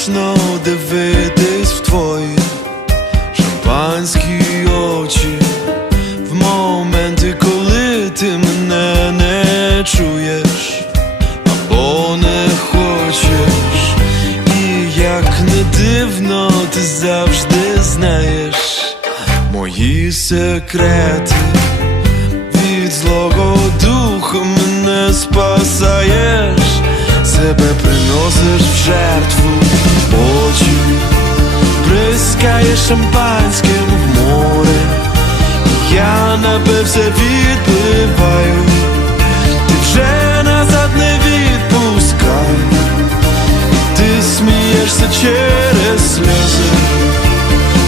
страшно дивитись в твої шампанські очі. В моменти, коли ти мене не чуєш або не хочеш, і як не дивно, ти завжди знаєш мої секрети. Від злого духу мене спасаєш, себе приносиш в шампанським в море, я напився, відпливаю, ти вже назад не відпускай, ти смієшся через сльози,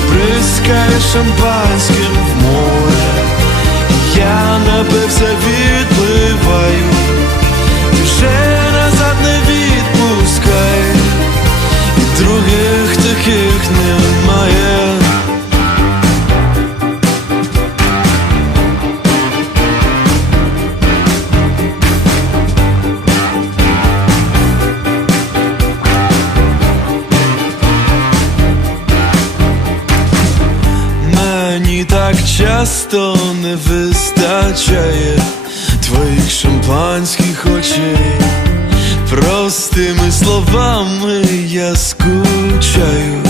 бризкаєш шампанським в море. Я напився, часто не вистачає твоїх шампанських очей. Простими словами я скучаю,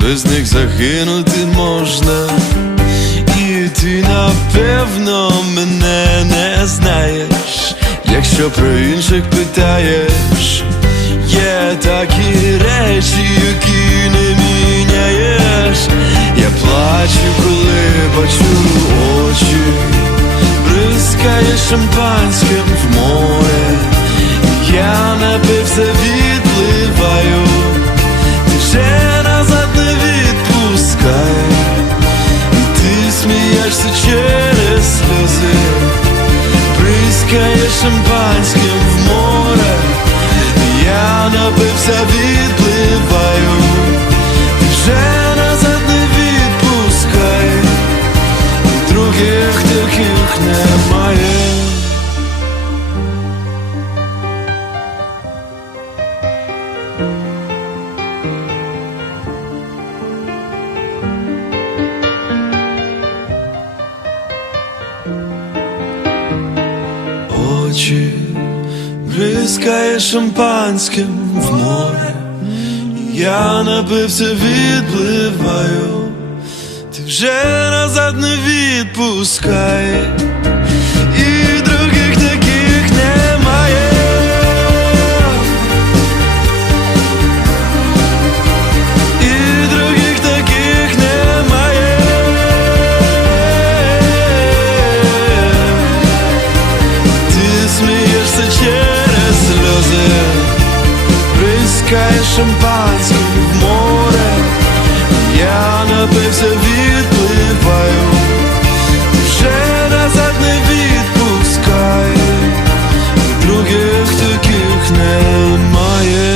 без них загинути можна. І ти напевно мене не знаєш, якщо про інших питаєш, є такі речі, які не міняєш. Я плачу, бачу очі, бризкає шампанським в море. Я напився, відпливаю, ти вже назад не відпускай, і ти смієшся через сльози, бризкає шампанським в море. Я напився, других таких немає. очі, бризкає шампанським в море. Я напився, відпливаю, вже назад не відпускай, шампанським в море. Я напився, таких немає.